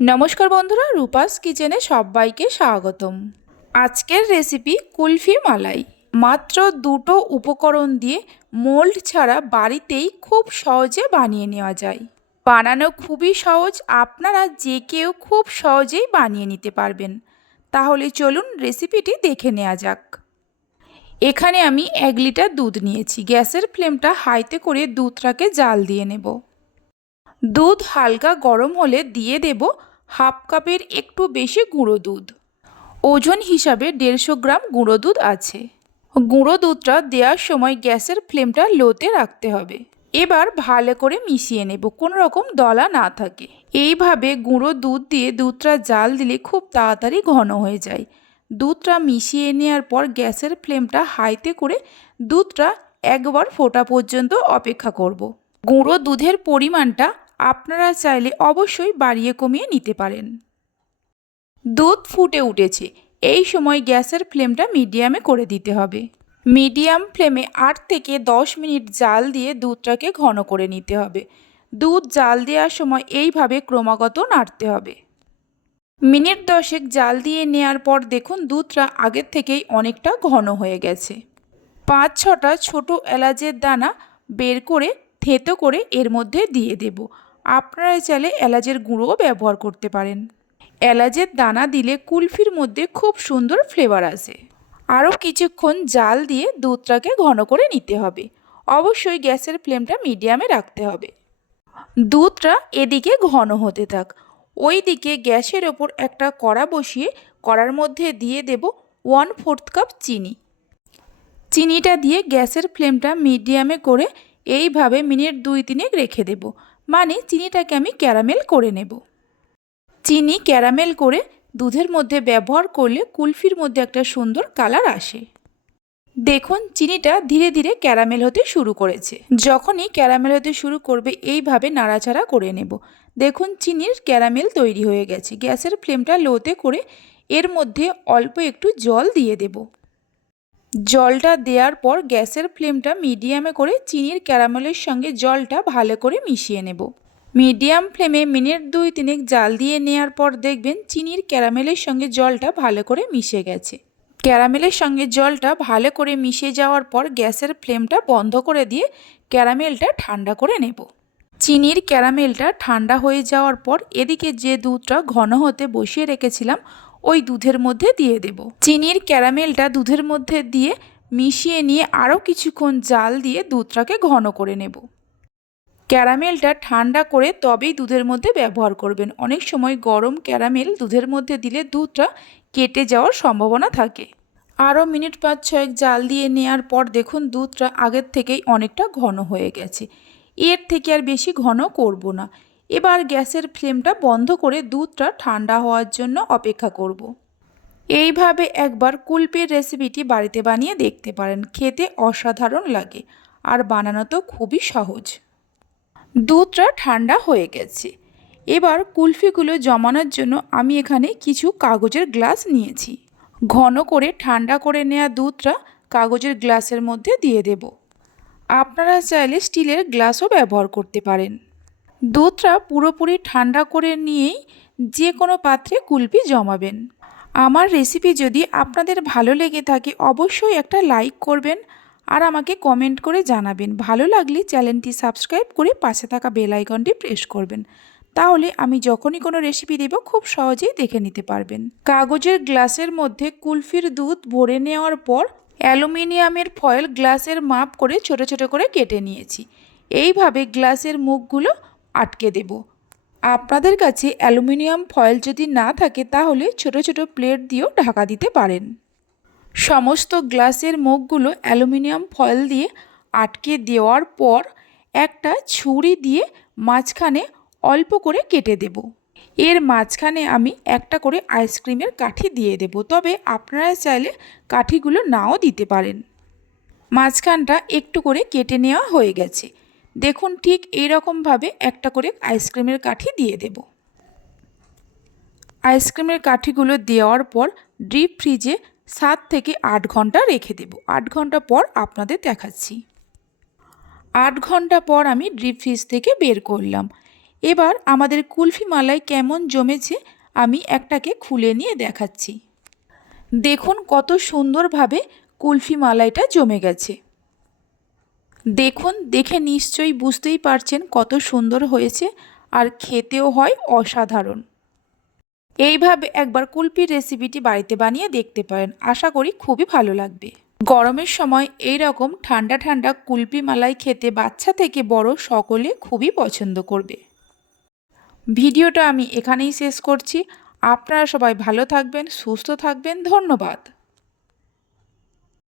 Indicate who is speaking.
Speaker 1: নমস্কার বন্ধুরা, রূপাস কিচেনে সবাইকে স্বাগতম। আজকের রেসিপি কুলফি মালাই। মাত্র দুটো উপকরণ দিয়ে মোল্ড ছাড়া বাড়িতেই খুব সহজে বানিয়ে নেওয়া যায়। বানানো খুবই সহজ, আপনারা যে কেউ খুব সহজেই বানিয়ে নিতে পারবেন। তাহলে চলুন রেসিপিটি দেখে নেওয়া যাক। এখানে আমি এক লিটার দুধ নিয়েছি। গ্যাসের ফ্লেমটা হাইতে করে দুধটাকে জাল দিয়ে নেব। দুধ হালকা গরম হলে দিয়ে দেব হাফ কাপের একটু বেশি গুঁড়ো দুধ। ওজন হিসাবে দেড়শো গ্রাম গুঁড়ো দুধ আছে। গুঁড়ো দুধটা দেওয়ার সময় গ্যাসের ফ্লেমটা লোতে রাখতে হবে। এবার ভালো করে মিশিয়ে নেব, কোনো রকম দলা না থাকে। এইভাবে গুঁড়ো দুধ দিয়ে দুধটা জাল দিলে খুব তাড়াতাড়ি ঘন হয়ে যায়। দুধটা মিশিয়ে নেওয়ার পর গ্যাসের ফ্লেমটা হাইতে করে দুধটা একবার ফোটা পর্যন্ত অপেক্ষা করব। গুঁড়ো দুধের পরিমাণটা আপনারা চাইলে অবশ্যই বাড়িয়ে কমিয়ে নিতে পারেন। দুধ ফুটে উঠেছে। এই সময় গ্যাসের ফ্লেমটা মিডিয়ামে করে দিতে হবে। মিডিয়াম ফ্লেমে আট থেকে দশ মিনিট জাল দিয়ে দুধটাকে ঘন করে নিতে হবে। দুধ জাল দেওয়ার সময় এইভাবে ক্রমাগত নাড়তে হবে। মিনিট দশেক জাল দিয়ে নেয়ার পর দেখুন দুধটা আগের থেকেই অনেকটা ঘন হয়ে গেছে। পাঁচ ছটা ছোট এলাচের দানা বের করে থেতো করে এর মধ্যে দিয়ে দেব। আপনারা চাইলে এলাচের গুঁড়োও ব্যবহার করতে পারেন। এলাচের দানা দিলে কুলফির মধ্যে খুব সুন্দর ফ্লেভার আসে। আরও কিছুক্ষণ জাল দিয়ে দুধটাকে ঘন করে নিতে হবে। অবশ্যই গ্যাসের ফ্লেমটা মিডিয়ামে রাখতে হবে। দুধটা এদিকে ঘন হতে থাক। ওই দিকে গ্যাসের ওপর একটা কড়া বসিয়ে কড়ার মধ্যে দিয়ে দেব ওয়ান ফোর্থ কাপ চিনি। চিনিটা দিয়ে গ্যাসের ফ্লেমটা মিডিয়ামে করে এইভাবে মিনিট দুই তিনেক রেখে দেব। মানে চিনিটাকে আমি ক্যারামেল করে নেব। চিনি ক্যারামেল করে দুধের মধ্যে ব্যবহার করলে কুলফির মধ্যে একটা সুন্দর কালার আসে। দেখুন, চিনিটা ধীরে ধীরে ক্যারামেল হতে শুরু করেছে। যখনই ক্যারামেল হতে শুরু করবে, এইভাবে নাড়াচাড়া করে নেব। দেখুন, চিনির ক্যারামেল তৈরি হয়ে গেছে। গ্যাসের ফ্লেমটা লোতে করে এর মধ্যে অল্প একটু জল দিয়ে দেব। জলটা দেওয়ার পর গ্যাসের ফ্লেমটা মিডিয়ামে করে চিনির ক্যারামেলের সঙ্গে জলটা ভালো করে মিশিয়ে নেব। মিডিয়াম ফ্লেমে মিনিট দুই তিনেক জাল দিয়ে নেওয়ার পর দেখবেন চিনির ক্যারামেলের সঙ্গে জলটা ভালো করে মিশে গেছে। ক্যারামেলের সঙ্গে জলটা ভালো করে মিশে যাওয়ার পর গ্যাসের ফ্লেমটা বন্ধ করে দিয়ে ক্যারামেলটা ঠান্ডা করে নেব। চিনির ক্যারামেলটা ঠান্ডা হয়ে যাওয়ার পর এদিকে যে দুধটা ঘন হতে বসিয়ে রেখেছিলাম ওই দুধের মধ্যে দিয়ে দেব। চিনির ক্যারামেলটা দুধের মধ্যে দিয়ে মিশিয়ে নিয়ে আরও কিছুক্ষণ জাল দিয়ে দুধটাকে ঘন করে নেব। ক্যারামেলটা ঠান্ডা করে তবেই দুধের মধ্যে ব্যবহার করবেন। অনেক সময় গরম ক্যারামেল দুধের মধ্যে দিলে দুধটা কেটে যাওয়ার সম্ভাবনা থাকে। আরও মিনিট পাঁচ ছয়েক জাল দিয়ে নেওয়ার পর দেখুন দুধটা আগের থেকেই অনেকটা ঘন হয়ে গেছে। এর থেকে আর বেশি ঘন করব না। এবার গ্যাসের ফ্লেমটা বন্ধ করে দুধটা ঠান্ডা হওয়ার জন্য অপেক্ষা করব। এইভাবে একবার কুলপির রেসিপিটি বাড়িতে বানিয়ে দেখতে পারেন। খেতে অসাধারণ লাগে আর বানানো তো খুবই সহজ। দুধটা ঠান্ডা হয়ে গেছে। এবার কুলফিগুলো জমানোর জন্য আমি এখানে কিছু কাগজের গ্লাস নিয়েছি। ঘন করে ঠান্ডা করে নেওয়া দুধটা কাগজের গ্লাসের মধ্যে দিয়ে দেব। আপনারা চাইলে স্টিলের গ্লাসও ব্যবহার করতে পারেন। দুধটা পুরোপুরি ঠান্ডা করে নিয়েই যে কোনো পাত্রে কুলপি জমাবেন। আমার রেসিপি যদি আপনাদের ভালো লেগে থাকে, অবশ্যই একটা লাইক করবেন আর আমাকে কমেন্ট করে জানাবেন। ভালো লাগলে চ্যানেলটি সাবস্ক্রাইব করে পাশে থাকা বেল আইকনটি প্রেস করবেন। তাহলে আমি যখনই কোনো রেসিপি দেব, খুব সহজেই দেখে নিতে পারবেন। কাগজের গ্লাসের মধ্যে কুলফির দুধ ভরে নেওয়ার পর অ্যালুমিনিয়ামের ফয়েল গ্লাসের মাপ করে ছোট ছোট করে কেটে নিয়েছি। এইভাবে গ্লাসের মুখগুলো আটকে দেব। আপনাদের কাছে অ্যালুমিনিয়াম ফয়েল যদি না থাকে, তাহলে ছোট ছোট প্লেট দিয়েও ঢাকা দিতে পারেন। সমস্ত গ্লাসের মুখগুলো অ্যালুমিনিয়াম ফয়েল দিয়ে আটকে দেওয়ার পর একটা ছুরি দিয়ে মাঝখানে অল্প করে কেটে দেব। এর মাঝখানে আমি একটা করে আইসক্রিমের কাঠি দিয়ে দেব, তবে আপনারা চাইলে কাঠিগুলো নাও দিতে পারেন। মাঝখানটা একটু করে কেটে নেওয়া হয়ে গেছে। দেখুন ঠিক এইরকমভাবে একটা করে আইসক্রিমের কাঠি দিয়ে দেব। আইসক্রিমের কাঠিগুলো দেওয়ার পর ডিপ ফ্রিজে সাত থেকে আট ঘণ্টা রেখে দেব। আট ঘণ্টা পর আপনাদের দেখাচ্ছি। আট ঘণ্টা পর আমি ডিপ ফ্রিজ থেকে বের করলাম। এবার আমাদের কুলফি মালাই কেমন জমেছে আমি একটাকে খুলে নিয়ে দেখাচ্ছি। দেখুন কত সুন্দরভাবে কুলফি মালাইটা জমে গেছে। দেখুন, দেখে নিশ্চয়ই বুঝতেই পারছেন কত সুন্দর হয়েছে আর খেতেও হয় অসাধারণ। এইভাবে একবার কুলপির রেসিপিটি বাড়িতে বানিয়ে দেখতে পারেন। আশা করি খুবই ভালো লাগবে। গরমের সময় এই রকম ঠান্ডা ঠান্ডা কুলপি মালাই খেতে বাচ্চা থেকে বড় সকলে খুবই পছন্দ করবে। ভিডিওটা আমি এখানেই শেষ করছি। আপনারা সবাই ভালো থাকবেন, সুস্থ থাকবেন। ধন্যবাদ।